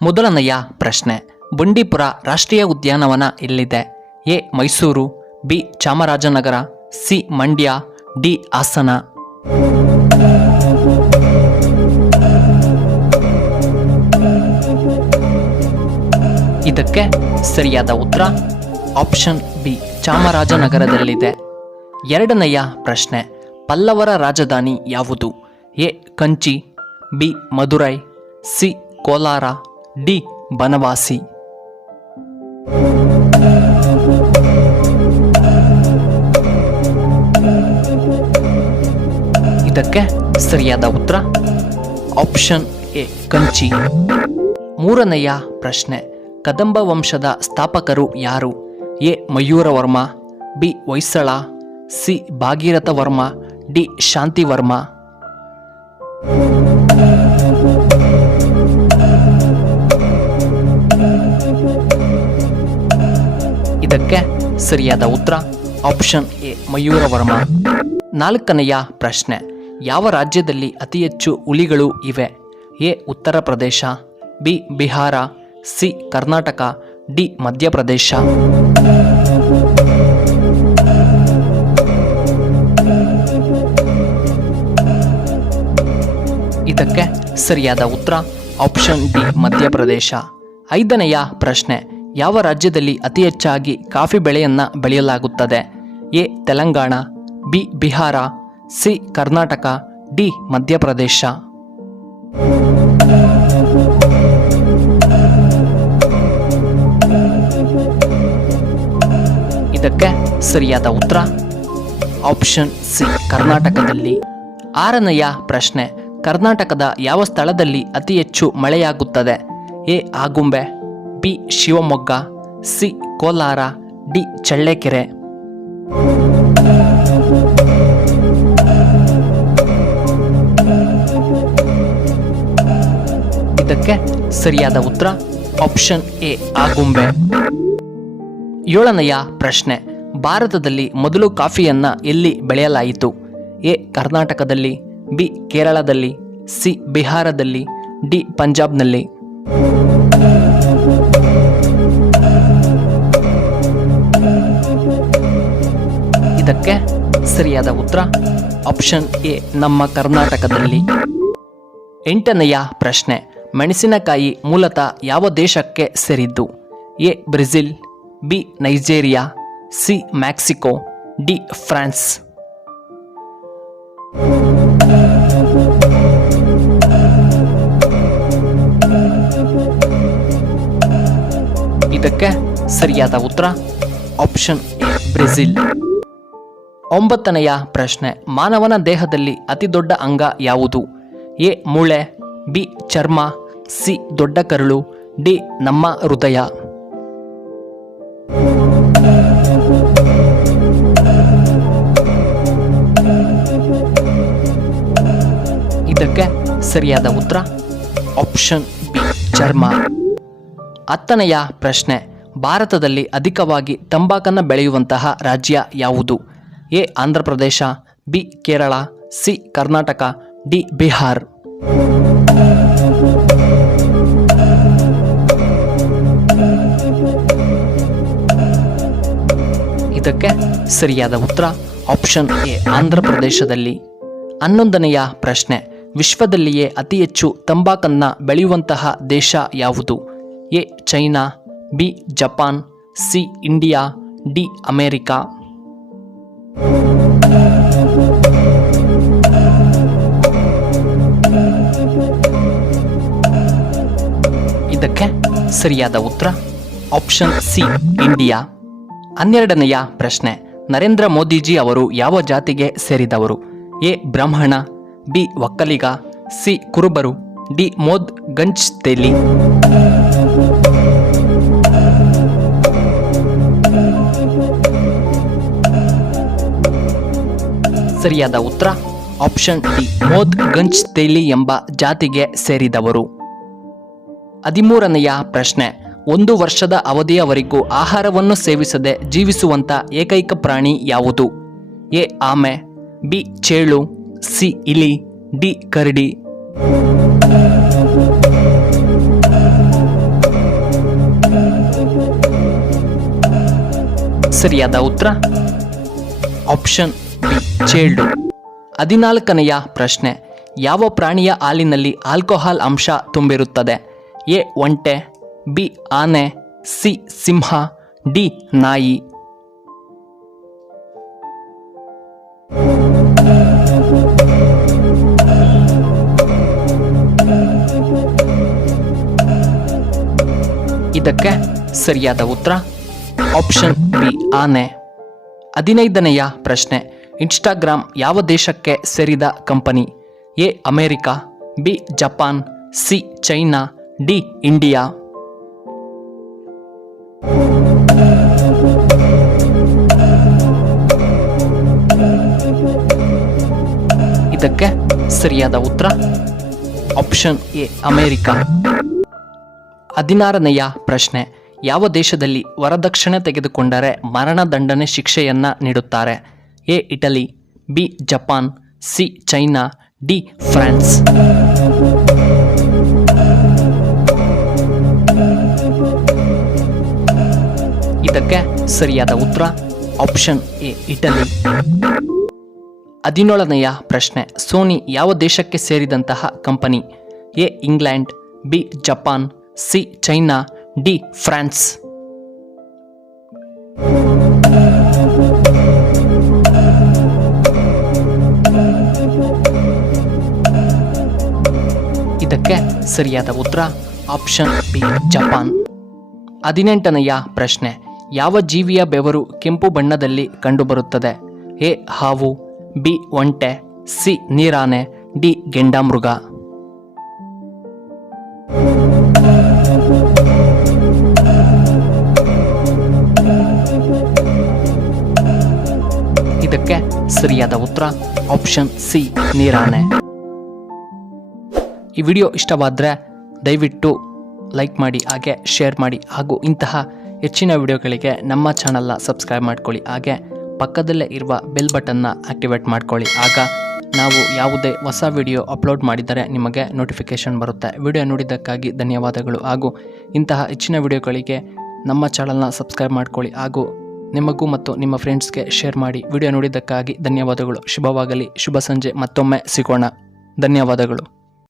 ಮೊದಲನೆಯ ಪ್ರಶ್ನೆ, ಬಂಡೀಪುರ ರಾಷ್ಟ್ರೀಯ ಉದ್ಯಾನವನ ಎಲ್ಲಿದೆ? A Mysuru, B Chamarajanagar, C Mandya, D Hassan. ಇದಕ್ಕೆ ಸರಿಯಾದ ಉತ್ತರ ಆಪ್ಷನ್ ಬಿ ಚಾಮರಾಜನಗರದಲ್ಲಿದೆ. ಎರಡನೆಯ ಪ್ರಶ್ನೆ, ಪಲ್ಲವರ ರಾಜಧಾನಿ ಯಾವುದು? A Kanchi, B Madurai, C Kolar, D Banavasi. ಇದಕ್ಕೆ ಸರಿಯಾದ ಉತ್ತರ ಆಪ್ಷನ್ ಎ ಕಂಚಿ. ಮೂರನೆಯ ಪ್ರಶ್ನೆ, ಕದಂಬ ವಂಶದ ಸ್ಥಾಪಕರು ಯಾರು? A Mayuravarma, B Hoysala, C Bhagiratha Varma, D Shantivarma. ಇದಕ್ಕೆ ಸರಿಯಾದ ಉತ್ತರ ಆಪ್ಷನ್ ಎ ಮಯೂರವರ್ಮ. ನಾಲ್ಕನೆಯ ಪ್ರಶ್ನೆ, ಯಾವ ರಾಜ್ಯದಲ್ಲಿ ಅತಿ ಹೆಚ್ಚು ಹುಲಿಗಳು ಇವೆ? A Uttar Pradesh, B Bihar, C Karnataka, D Madhya Pradesh. ಇದಕ್ಕೆ ಸರಿಯಾದ ಉತ್ತರ ಆಪ್ಷನ್ ಡಿ ಮಧ್ಯಪ್ರದೇಶ. ಐದನೆಯ ಪ್ರಶ್ನೆ, ಯಾವ ರಾಜ್ಯದಲ್ಲಿ ಅತಿ ಹೆಚ್ಚಾಗಿ ಕಾಫಿ ಬೆಳೆಯನ್ನು ಬೆಳೆಯಲಾಗುತ್ತದೆ? A Telangana, B Bihar, C Karnataka, D Madhya Pradesh. ಇದಕ್ಕೆ ಸರಿಯಾದ ಉತ್ತರ ಆಪ್ಷನ್ ಸಿ ಕರ್ನಾಟಕದಲ್ಲಿ. ಆರನೆಯ ಪ್ರಶ್ನೆ, ಕರ್ನಾಟಕದ ಯಾವ ಸ್ಥಳದಲ್ಲಿ ಅತಿ ಹೆಚ್ಚು ಮಳೆಯಾಗುತ್ತದೆ? A Agumbe, B Shivamogga, C Kolar, D Challakere. ಇದಕ್ಕೆ ಸರಿಯಾದ ಉತ್ತರ ಆಪ್ಷನ್ ಎ ಆಗುಂಬೆ. ಏಳನೆಯ ಪ್ರಶ್ನೆ, ಭಾರತದಲ್ಲಿ ಮೊದಲು ಕಾಫಿಯನ್ನು ಎಲ್ಲಿ ಬೆಳೆಯಲಾಯಿತು? ಎ ಕರ್ನಾಟಕದಲ್ಲಿ, ಬಿ ಕೇರಳದಲ್ಲಿ, ಸಿ ಬಿಹಾರದಲ್ಲಿ, ಡಿ ಪಂಜಾಬ್ನಲ್ಲಿ. ಇದಕ್ಕೆ ಸರಿಯಾದ ಉತ್ತರ ಆಪ್ಷನ್ ಎ ನಮ್ಮ ಕರ್ನಾಟಕದಲ್ಲಿ. ಎಂಟನೆಯ ಪ್ರಶ್ನೆ, ಮೆಣಸಿನಕಾಯಿ ಮೂಲತಃ ಯಾವ ದೇಶಕ್ಕೆ ಸೇರಿದ್ದು? A Brazil, B Nigeria, C Mexico, D France. ಇದಕ್ಕೆ ಸರಿಯಾದ ಉತ್ತರ ಆಪ್ಷನ್ ಎ ಬ್ರೆಜಿಲ್. ಒಂಬತ್ತನೆಯ ಪ್ರಶ್ನೆ, ಮಾನವನ ದೇಹದಲ್ಲಿ ಅತಿ ದೊಡ್ಡ ಅಂಗ ಯಾವುದು? ಎ ಮೂಳೆ, ಬಿ ಚರ್ಮ, ಸಿ ದೊಡ್ಡ ಕರುಳು, ಡಿ ನಮ್ಮ ಹೃದಯ. ಇದಕ್ಕೆ ಸರಿಯಾದ ಉತ್ತರ ಆಪ್ಷನ್ ಬಿ ಚರ್ಮ. ಹತ್ತನೆಯ ಪ್ರಶ್ನೆ, ಭಾರತದಲ್ಲಿ ಅಧಿಕವಾಗಿ ತಂಬಾಕನ್ನು ಬೆಳೆಯುವಂತಹ ರಾಜ್ಯ ಯಾವುದು? A Andhra Pradesh, B Kerala, C Karnataka, D Bihar. ಇದಕ್ಕೆ ಸರಿಯಾದ ಉತ್ತರ ಆಪ್ಷನ್ ಎ ಆಂಧ್ರ ಪ್ರದೇಶದಲ್ಲಿ. 11ನೆಯ ಪ್ರಶ್ನೆ, ವಿಶ್ವದಲ್ಲಿಯೇ ಅತಿ ಹೆಚ್ಚು ತಂಬಾಕನ್ನು ಬೆಳೆಯುವಂತಹ ದೇಶ ಯಾವುದು? A China, B Japan, C India, D America. ಇದಕ್ಕೆ ಸರಿಯಾದ ಉತ್ತರ ಆಪ್ಷನ್ ಸಿ ಇಂಡಿಯಾ. 12ನೆಯ ಪ್ರಶ್ನೆ, ನರೇಂದ್ರ ಮೋದಿಜಿ ಅವರು ಯಾವ ಜಾತಿಗೆ ಸೇರಿದವರು? ಎ ಬ್ರಾಹ್ಮಣ, ಬಿ ಒಕ್ಕಲಿಗ, ಸಿ ಕುರುಬರು, ಡಿ ಮೋದ್ ಗಂಜ್ ತೇಲಿ. ಸರಿಯಾದ ಉತ್ತರ ಆಪ್ಷನ್ ಡಿ ಮೋದ್ ಗಂಜ್ ತೇಲಿ ಎಂಬ ಜಾತಿಗೆ ಸೇರಿದವರು. 13ನೆಯ ಪ್ರಶ್ನೆ, 1 ವರ್ಷದ ಅವಧಿಯವರೆಗೂ ಆಹಾರವನ್ನು ಸೇವಿಸದೆ ಜೀವಿಸುವಂತ ಏಕೈಕ ಪ್ರಾಣಿ ಯಾವುದು? ಎ ಆಮೆ, ಬಿ ಚೇಳು, ಸಿ ಇಲಿ, ಡಿ ಕರಡಿ. ಸರಿಯಾದ ಉತ್ತರ ಆಪ್ಷನ್ ಬಿ ಚೇಳು. 14ನೆಯ ಪ್ರಶ್ನೆ, ಯಾವ ಪ್ರಾಣಿಯ ಹಾಲಿನಲ್ಲಿ ಆಲ್ಕೋಹಾಲ್ ಅಂಶ ತುಂಬಿರುತ್ತದೆ? ಎ ಒಂಟೆ, ಬಿ ಆನೆ, ಸಿ ಸಿಂಹ, ಡಿ ನಾಯಿ. ಇದಕ್ಕೆ ಸರಿಯಾದ ಉತ್ತರ ಆಪ್ಷನ್ ಬಿ ಆನೆ. 15ನೆಯ ಪ್ರಶ್ನೆ, ಇನ್ಸ್ಟಾಗ್ರಾಮ್ ಯಾವ ದೇಶಕ್ಕೆ ಸೇರಿದ company? A America, B Japan, C China, D India. ಇದಕ್ಕೆ ಸರಿಯಾದ ಉತ್ತರ ಆಪ್ಷನ್ ಎ ಅಮೆರಿಕ. 16ನೆಯ ಪ್ರಶ್ನೆ, ಯಾವ ದೇಶದಲ್ಲಿ ವರದಕ್ಷಿಣೆ ತೆಗೆದುಕೊಂಡರೆ ಮರಣದಂಡನೆ ಶಿಕ್ಷೆಯನ್ನ ನೀಡುತ್ತಾರೆ? A Italy, B Japan, C China, D France. ಇದಕ್ಕೆ ಸರಿಯಾದ ಉತ್ತರ ಆಪ್ಷನ್ ಎ ಇಟಲಿ. 17ನೆಯ ಪ್ರಶ್ನೆ, ಸೋನಿ ಯಾವ ದೇಶಕ್ಕೆ ಸೇರಿದಂತಹ company? A England, B Japan, C China, D France. ಇದಕ್ಕೆ ಸರಿಯಾದ ಉತ್ತರ ಆಪ್ಷನ್ ಬಿ ಜಪಾನ್. 18ನೆಯ ಪ್ರಶ್ನೆ, ಯಾವ ಜೀವಿಯ ಬೆವರು ಕೆಂಪು ಬಣ್ಣದಲ್ಲಿ ಕಂಡುಬರುತ್ತದೆ? ಎ ಹಾವು, ಬಿ ಒಂಟೆ, ಸಿ ನೀರಾನೆ, ಡಿ ಗೆಂಡಾಮೃಗ. ಇದಕ್ಕೆ ಸರಿಯಾದ ಉತ್ತರ ಆಪ್ಷನ್ ಸಿ ನೀರಾನೆ. ಈ ವಿಡಿಯೋ ಇಷ್ಟವಾದರೆ ದಯವಿಟ್ಟು ಲೈಕ್ ಮಾಡಿ, ಹಾಗೆ ಶೇರ್ ಮಾಡಿ, ಹಾಗೂ ಇಂತಹ ಹೆಚ್ಚಿನ ವಿಡಿಯೋಗಳಿಗೆ ನಮ್ಮ ಚಾನಲ್ನ ಸಬ್ಸ್ಕ್ರೈಬ್ ಮಾಡ್ಕೊಳ್ಳಿ. ಹಾಗೆ ಪಕ್ಕದಲ್ಲೇ ಇರುವ ಬೆಲ್ ಬಟನ್ನ ಆಕ್ಟಿವೇಟ್ ಮಾಡ್ಕೊಳ್ಳಿ. ಆಗ ನಾವು ಯಾವುದೇ ಹೊಸ ವಿಡಿಯೋ ಅಪ್ಲೋಡ್ ಮಾಡಿದರೆ ನಿಮಗೆ ನೋಟಿಫಿಕೇಷನ್ ಬರುತ್ತೆ. ವಿಡಿಯೋ ನೋಡಿದ್ದಕ್ಕಾಗಿ ಧನ್ಯವಾದಗಳು. ಹಾಗೂ ಇಂತಹ ಹೆಚ್ಚಿನ ವಿಡಿಯೋಗಳಿಗೆ ನಮ್ಮ ಚಾನಲ್ನ ಸಬ್ಸ್ಕ್ರೈಬ್ ಮಾಡ್ಕೊಳ್ಳಿ, ಹಾಗೂ ನಿಮಗೂ ಮತ್ತು ನಿಮ್ಮ ಫ್ರೆಂಡ್ಸ್ಗೆ ಶೇರ್ ಮಾಡಿ. ವಿಡಿಯೋ ನೋಡಿದ್ದಕ್ಕಾಗಿ ಧನ್ಯವಾದಗಳು. ಶುಭವಾಗಲಿ. ಶುಭ ಸಂಜೆ. ಮತ್ತೊಮ್ಮೆ ಸಿಗೋಣ. ಧನ್ಯವಾದಗಳು.